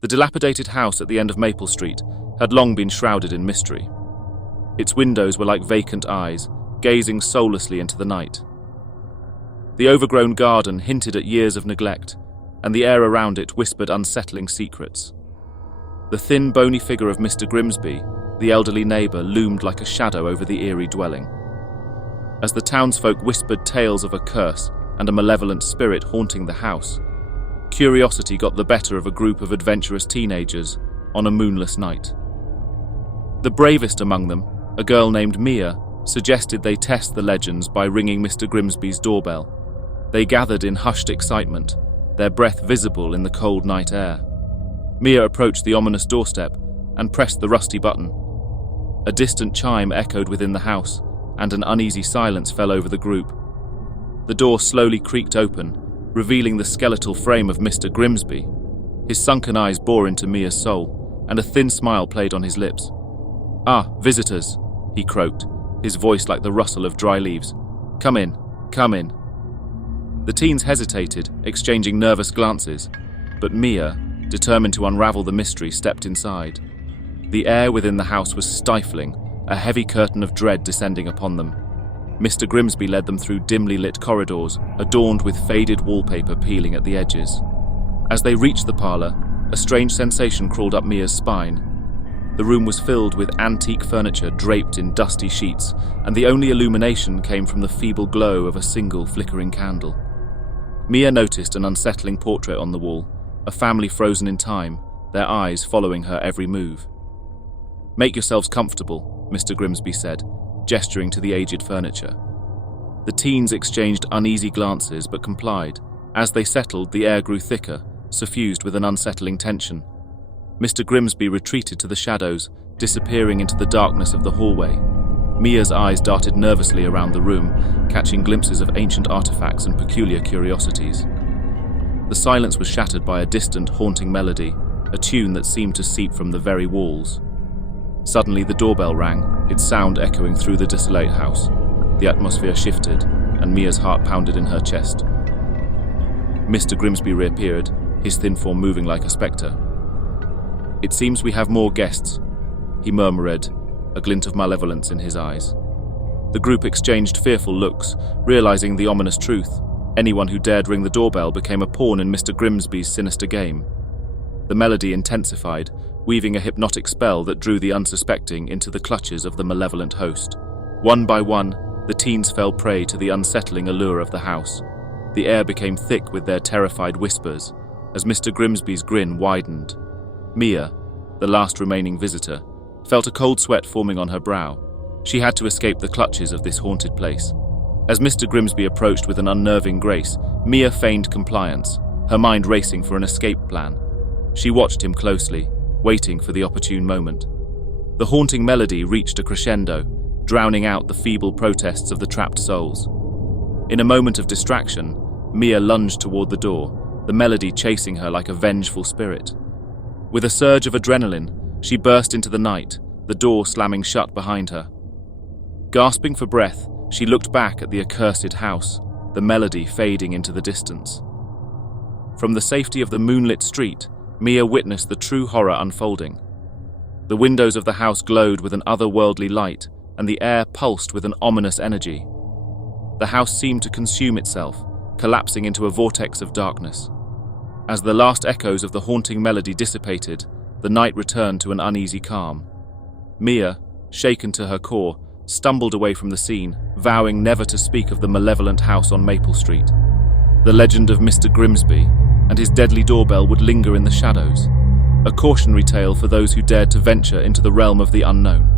The dilapidated house at the end of Maple Street had long been shrouded in mystery. Its windows were like vacant eyes, gazing soullessly into the night. The overgrown garden hinted at years of neglect, and the air around it whispered unsettling secrets. The thin, bony figure of Mr. Grimsby, the elderly neighbour, loomed like a shadow over the eerie dwelling. As the townsfolk whispered tales of a curse and a malevolent spirit haunting the house, curiosity got the better of a group of adventurous teenagers on a moonless night. The bravest among them, a girl named Mia, suggested they test the legends by ringing Mr. Grimsby's doorbell. They gathered in hushed excitement, their breath visible in the cold night air. Mia approached the ominous doorstep and pressed the rusty button. A distant chime echoed within the house, and an uneasy silence fell over the group. The door slowly creaked open, revealing the skeletal frame of Mr. Grimsby. His sunken eyes bore into Mia's soul, and a thin smile played on his lips. "Ah, visitors," he croaked, his voice like the rustle of dry leaves. Come in, come in." The teens hesitated, exchanging nervous glances, but Mia, determined to unravel the mystery, stepped inside. The air within the house was stifling, a heavy curtain of dread descending upon them. Mr. Grimsby led them through dimly lit corridors, adorned with faded wallpaper peeling at the edges. As they reached the parlour, a strange sensation crawled up Mia's spine. The room was filled with antique furniture draped in dusty sheets, and the only illumination came from the feeble glow of a single flickering candle. Mia noticed an unsettling portrait on the wall, a family frozen in time, their eyes following her every move. "Make yourselves comfortable," Mr. Grimsby said, gesturing to the aged furniture. The teens exchanged uneasy glances but complied. As they settled, the air grew thicker, suffused with an unsettling tension. Mr. Grimsby retreated to the shadows, disappearing into the darkness of the hallway. Mia's eyes darted nervously around the room, catching glimpses of ancient artifacts and peculiar curiosities. The silence was shattered by a distant, haunting melody, a tune that seemed to seep from the very walls. Suddenly the doorbell rang, its sound echoing through the desolate house. The atmosphere shifted, and Mia's heart pounded in her chest. Mr. Grimsby reappeared, his thin form moving like a spectre. "It seems we have more guests," he murmured, a glint of malevolence in his eyes. The group exchanged fearful looks, realizing the ominous truth. Anyone who dared ring the doorbell became a pawn in Mr. Grimsby's sinister game. The melody intensified, weaving a hypnotic spell that drew the unsuspecting into the clutches of the malevolent host. One by one, the teens fell prey to the unsettling allure of the house. The air became thick with their terrified whispers, as Mr. Grimsby's grin widened. Mia, the last remaining visitor, felt a cold sweat forming on her brow. She had to escape the clutches of this haunted place. As Mr. Grimsby approached with an unnerving grace, Mia feigned compliance, her mind racing for an escape plan. She watched him closely, waiting for the opportune moment. The haunting melody reached a crescendo, drowning out the feeble protests of the trapped souls. In a moment of distraction, Mia lunged toward the door, the melody chasing her like a vengeful spirit. With a surge of adrenaline, she burst into the night, the door slamming shut behind her. Gasping for breath, she looked back at the accursed house, the melody fading into the distance. From the safety of the moonlit street, Mia witnessed the true horror unfolding. The windows of the house glowed with an otherworldly light, and the air pulsed with an ominous energy. The house seemed to consume itself, collapsing into a vortex of darkness. As the last echoes of the haunting melody dissipated, the night returned to an uneasy calm. Mia, shaken to her core, stumbled away from the scene, vowing never to speak of the malevolent house on Maple Street. The legend of Mr. Grimsby and his deadly doorbell would linger in the shadows, a cautionary tale for those who dared to venture into the realm of the unknown.